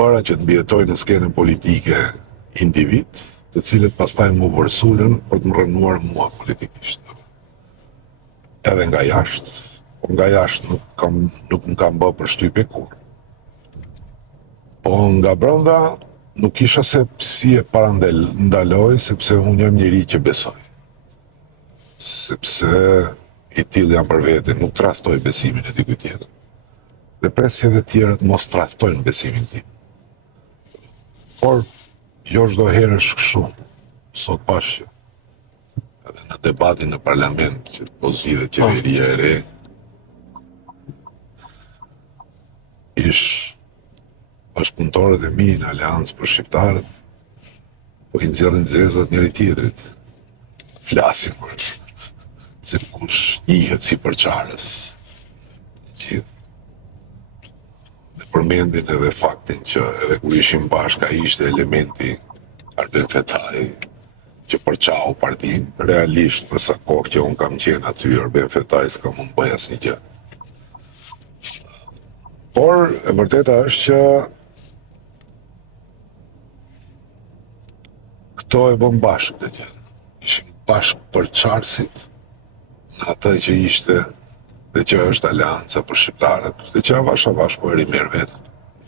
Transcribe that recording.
bëra që të mbjetojnë në skenën politike individ, të cilët pastaj mu vërsulën për të më rënuar mua politikisht. Edhe nga jashtë, po nga jashtë nuk më kam bë për shtypje kur. Po nga brenda nuk isha se si e parandaloj, sepse unë jam njeri që besoj. Sepse i tillë jam për vete, nuk trastoj besimin e dikujt tjetër. Dhe presje dhe tjerët mos trastojnë besimin tim. Por, jo çdo herë është kështu. Sot pash që edhe në debatin në parlament që po zgjidhet qeveria e re, është punëtorët e mi në Aleancë për shqiptarët, po i nxjerrin zezat njëri tjetrit. Flasin për se kush njihet si përçarës. Gjithë. Dhe përmendin edhe faktin që edhe kur ishim bashkë ai ishte elementi Arben Fetaj që përçau partin, realisht për sa kohë që unë kam qenë aty, Arben Fetaj s'ka mund bëj asnjë gjë. Por e vërteta është që këto e bën bashkë të tjetë. Ishim bashkë përçarësit në atë që ishte dhe që është Aleanca për shqiptarët, dhe që avash po e rimer vetë.